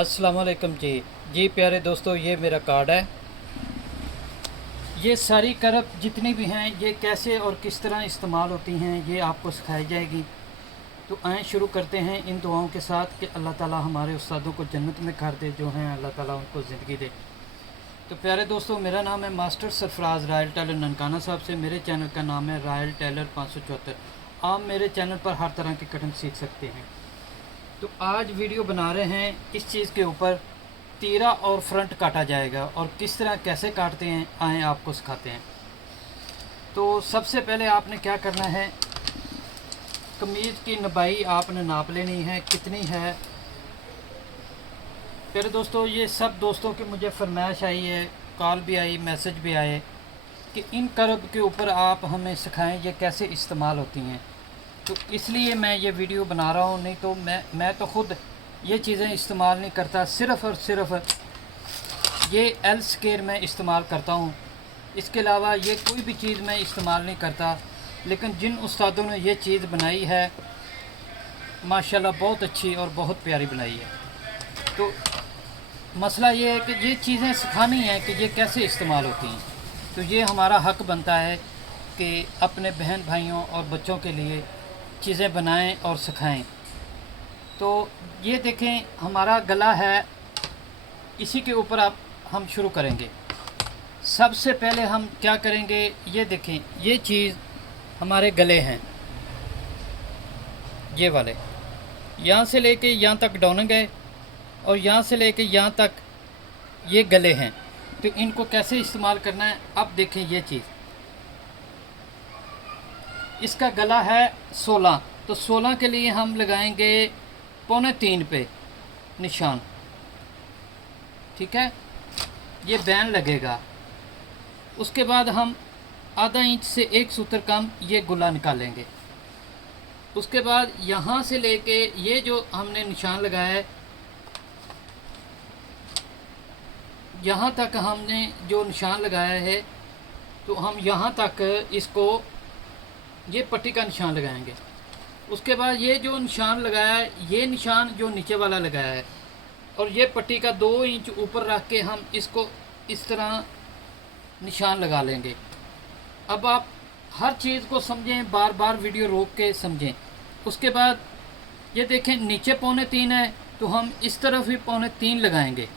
अस्सलाम वालेकुम जी प्यारे दोस्तों, ये मेरा कार्ड है। ये सारी करप जितनी भी हैं ये कैसे और किस तरह इस्तेमाल होती हैं ये आपको सिखाई जाएगी। तो आएँ शुरू करते हैं इन दुआओं के साथ कि अल्लाह ताला हमारे उस्तादों को जन्नत में कर दे, जो हैं अल्लाह ताला उनको ज़िंदगी दे। तो प्यारे दोस्तों, मेरा नाम है master Sarfaraz royal tailor Nankana Sahib से। मेरे चैनल का नाम है रायल टेलर 574। आप मेरे चैनल पर हर तरह की कटिंग सीख सकते हैं। तो आज वीडियो बना रहे हैं इस चीज़ के ऊपर, तीरा और फ्रंट काटा जाएगा और किस तरह कैसे काटते हैं आए आपको सिखाते हैं। तो सबसे पहले आपने क्या करना है, कमीज़ की लंबाई आपने नाप लेनी है कितनी है। फिर दोस्तों, ये सब दोस्तों की मुझे फरमाइश आई है, कॉल भी आई, मैसेज भी आए कि इन करब के ऊपर आप हमें सिखाएं ये कैसे इस्तेमाल होती हैं। तो इसलिए मैं ये वीडियो बना रहा हूँ, नहीं तो मैं तो ख़ुद ये चीज़ें इस्तेमाल नहीं करता, सिर्फ़ और सिर्फ ये एल स्केयर में इस्तेमाल करता हूँ। इसके अलावा ये कोई भी चीज़ मैं इस्तेमाल नहीं करता। लेकिन जिन उस्तादों ने ये चीज़ बनाई है माशाल्लाह बहुत अच्छी और बहुत प्यारी बनाई है। तो मसला ये है कि ये चीज़ें सिखानी है कि ये कैसे इस्तेमाल होती हैं। तो ये हमारा हक़ बनता है कि अपने बहन भाइयों और बच्चों के लिए चीज़ें बनाएं और सिखाएं। तो ये देखें, हमारा गला है, इसी के ऊपर आप हम शुरू करेंगे। सबसे पहले हम क्या करेंगे, ये देखें, ये चीज़ हमारे गले हैं, ये वाले यहाँ से लेके यहाँ तक डाउनिंग है और यहाँ से लेके यहाँ तक ये गले हैं। तो इनको कैसे इस्तेमाल करना है अब देखें। ये चीज़, इसका गला है 16, तो 16 के लिए हम लगाएंगे 2.25 पे निशान, ठीक है। ये बैन लगेगा। उसके बाद हम आधा इंच से 1 सूत्र कम ये गुला निकालेंगे। उसके बाद यहाँ से लेके ये जो हमने निशान लगाया है यहाँ तक हमने जो निशान लगाया है, तो हम यहाँ तक इसको ये पट्टी का निशान लगाएंगे। उसके बाद ये जो निशान लगाया है, ये निशान जो नीचे वाला लगाया है, और ये पट्टी का 2 इंच ऊपर रख के हम इसको इस तरह निशान लगा लेंगे। अब आप हर चीज़ को समझें, बार बार वीडियो रोक के समझें। उसके बाद ये देखें, नीचे 3.25 है, तो हम इस तरफ भी 3.25 लगाएंगे।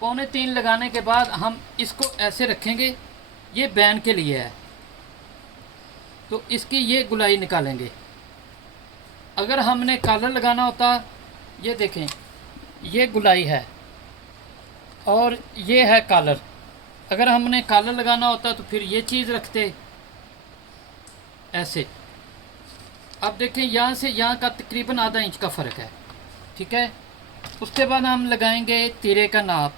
3.25 लगाने के बाद हम इसको ऐसे रखेंगे, ये बैन के लिए है, तो इसकी ये गुलाई निकालेंगे। अगर हमने कॉलर लगाना होता, ये देखें, ये गुलाई है और ये है कॉलर। अगर हमने कॉलर लगाना होता तो फिर ये चीज़ रखते ऐसे। अब देखें, यहाँ से यहाँ का तकरीबन आधा इंच का फ़र्क है, ठीक है। उसके बाद हम लगाएंगे तीरे का नाप।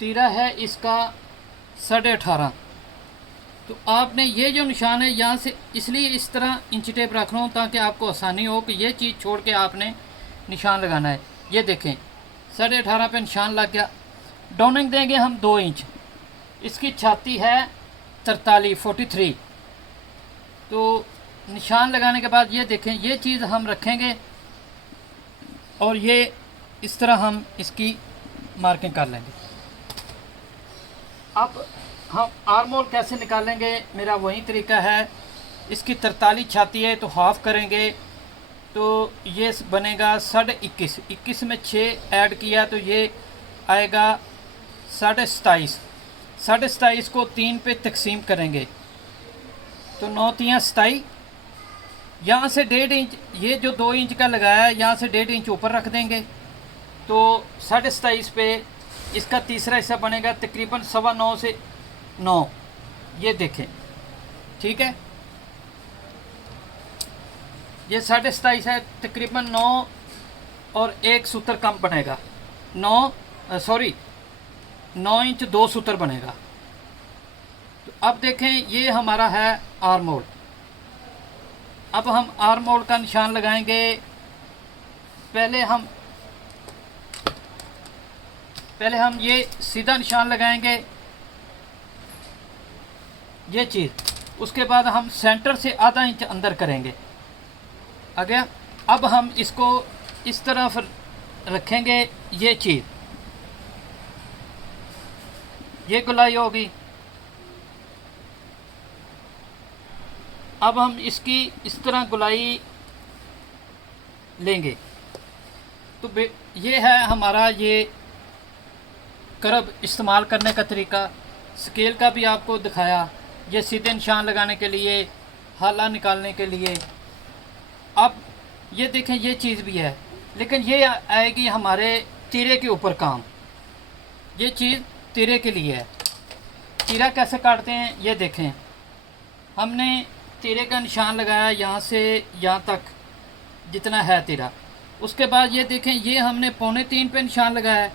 तीरा है इसका 18.5। तो आपने ये जो निशान है यहाँ से इसलिए इस तरह इंच टेप रखना हो ताकि आपको आसानी हो कि ये चीज़ छोड़ के आपने निशान लगाना है। ये देखें, 18.5 पे निशान लग गया। डाउनिंग देंगे हम 2 इंच। इसकी छाती है 43। तो निशान लगाने के बाद ये देखें, ये चीज़ हम रखेंगे और ये इस तरह हम इसकी मार्किंग कर लेंगे। अब हम आर्म होल कैसे निकालेंगे, मेरा वही तरीका है। इसकी 43 छाती है तो हाफ़ करेंगे, तो ये बनेगा 21.5। 21 में 6 ऐड किया तो ये आएगा 27.5। 27.5 को 3 पे तकसीम करेंगे तो 9 3 27। यहाँ से 1.5 इंच, ये जो 2 इंच का लगाया है यहाँ से 1.5 इंच ऊपर रख देंगे, तो 27.5 पे इसका तीसरा हिस्सा बनेगा तकरीबन 9.25 से 9। ये देखें, ठीक है। ये 27.5 है, तकरीबन 9 और 1 सूत्र कम बनेगा। 9 इंच 2 सूत्र बनेगा। तो अब देखें, ये हमारा है आर्म होल। अब हम आर्म होल का निशान लगाएंगे। पहले हम ये सीधा निशान लगाएंगे, ये चीज़। उसके बाद हम सेंटर से आधा इंच अंदर करेंगे, आ गया। अब हम इसको इस तरफ रखेंगे ये चीज़, ये गुलाई होगी। अब हम इसकी इस तरह गुलाई लेंगे। तो ये है हमारा ये करब इस्तेमाल करने का तरीका। स्केल का भी आपको दिखाया, ये सीधे निशान लगाने के लिए, हाला निकालने के लिए। अब ये देखें ये चीज़ भी है, लेकिन ये आएगी हमारे तीरे के ऊपर काम। ये चीज़ तीरे के लिए है। तीरा कैसे काटते हैं ये देखें। हमने तीरे का निशान लगाया यहाँ से यहाँ तक जितना है तीरा। उसके बाद ये देखें ये हमने 3.25 पे निशान लगाया है,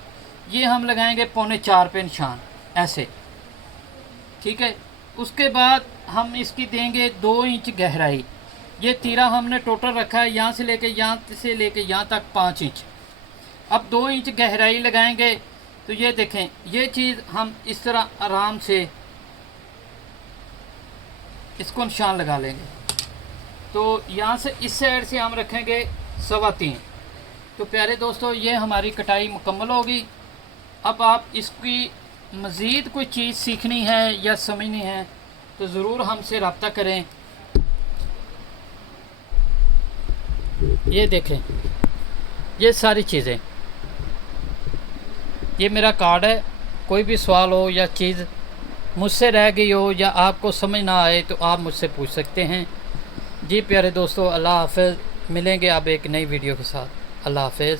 ये हम लगाएंगे 3.25 पे निशान, ऐसे, ठीक है। उसके बाद हम इसकी देंगे 2 इंच गहराई। ये तीरा हमने टोटल रखा है यहाँ से लेके यहाँ तक 5 इंच। अब 2 इंच गहराई लगाएंगे। तो ये देखें ये चीज़ हम इस तरह आराम से इसको निशान लगा लेंगे। तो यहाँ से इस साइड से हम रखेंगे 3.25। तो प्यारे दोस्तों ये हमारी कटाई मुकम्मल होगी। अब आप इसकी मज़ीद कोई चीज़ सीखनी है या समझनी है तो ज़रूर हमसे रब्ता करें। ये देखें ये सारी चीज़ें, ये मेरा कार्ड है। कोई भी सवाल हो या चीज़ मुझसे रह गई हो या आपको समझ ना आए तो आप मुझसे पूछ सकते हैं। जी प्यारे दोस्तों, अल्लाह हाफ़िज़। मिलेंगे अब एक नई वीडियो के साथ। अल्लाह हाफ़िज़।